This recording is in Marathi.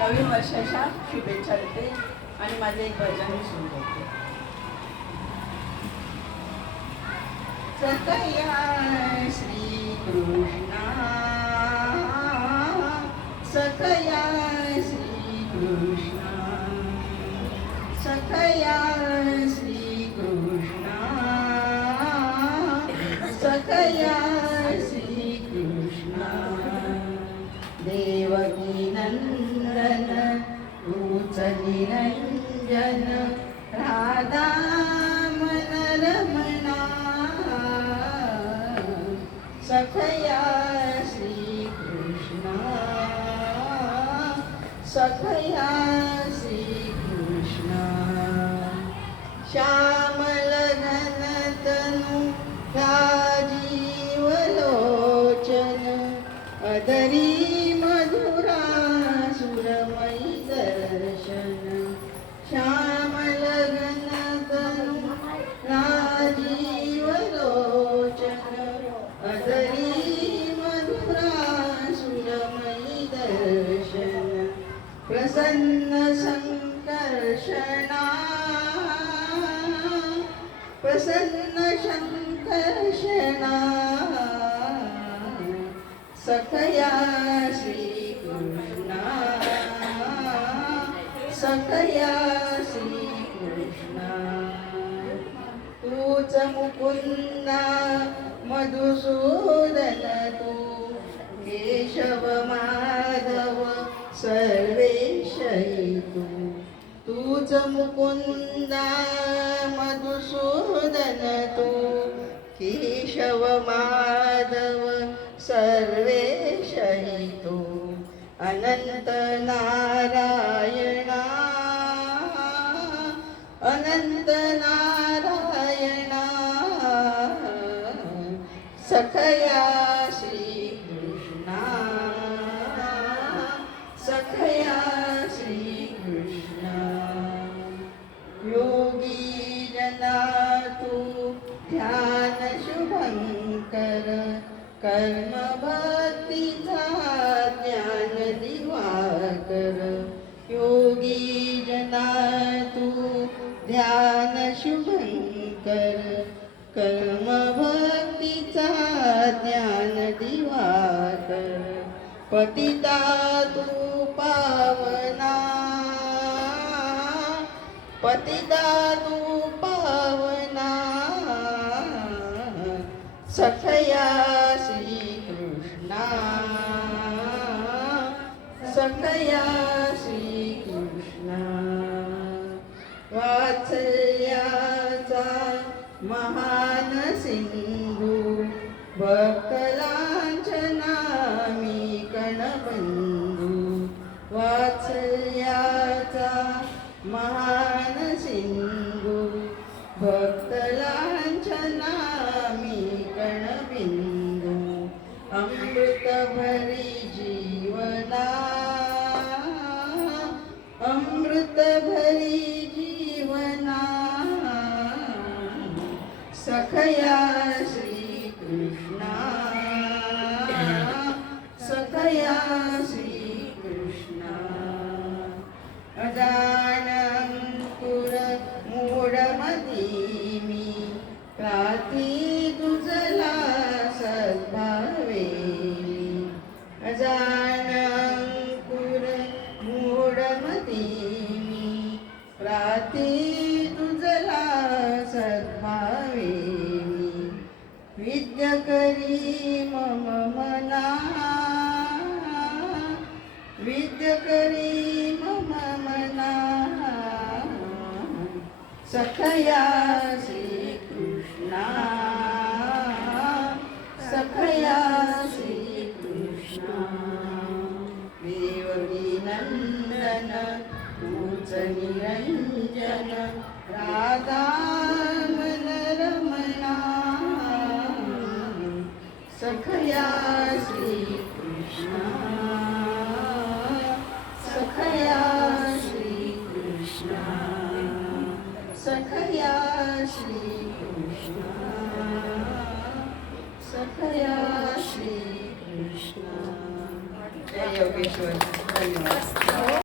नवीन वर्षाच्या शुभेच्छा देते आणि माझे एक भजन सुरू करते. सतया श्रीकृष्णा सतया श्री कृष्णा सतया श्री कृष्णा देवकी नंदन तूच राधा मनरमणा सखया श्रीकृष्णा सखया श्रीकृष्णा श्यामलनतनु राजीवलोचन अदरी मधुरा सुरमयी प्रसन्न संकर्षणा प्रसन्न शङ्कर्षणा सखया श्रीकृष्णा। सखया श्रीकृष्णा। तूच मुकुन्दा मधुसूदन तू केशव माधव मुकुन्दा मधुसूदन तू केशव माधव सर्वेश शहितो अनंत नारायणा अनंत नारायणा सखया शंकर कर्म ज्ञान दिवाकर योगी जना तू ध्यान शुभंकर कर्म भक्तीचा ज्ञान दिवाकर पतिता तू पावना पतिता तू सखया श्रीकृष्णा सखया श्रीकृष्णा वात्सल्याचा महान सिंधू भक्तलांचना मी कणबंधू। वात्सल्याचा महान सिंधू भक्तलांचना अमृत भरी जीवना अमृत भरी जीवना सखया श्रीकृष्णा। विद्यकरी मम मना। विद्यकरी मम मना। सखया श्रीकृष्णा। सखया श्रीकृष्णा। देवविनन्दन ऊच निरञ्जन राधा। सखया श्रीकृष्णा सखया श्रीकृष्णा सखया श्रीकृष्णा सखया श्रीकृष्णा जय योगेश्वर। धन्यवाद।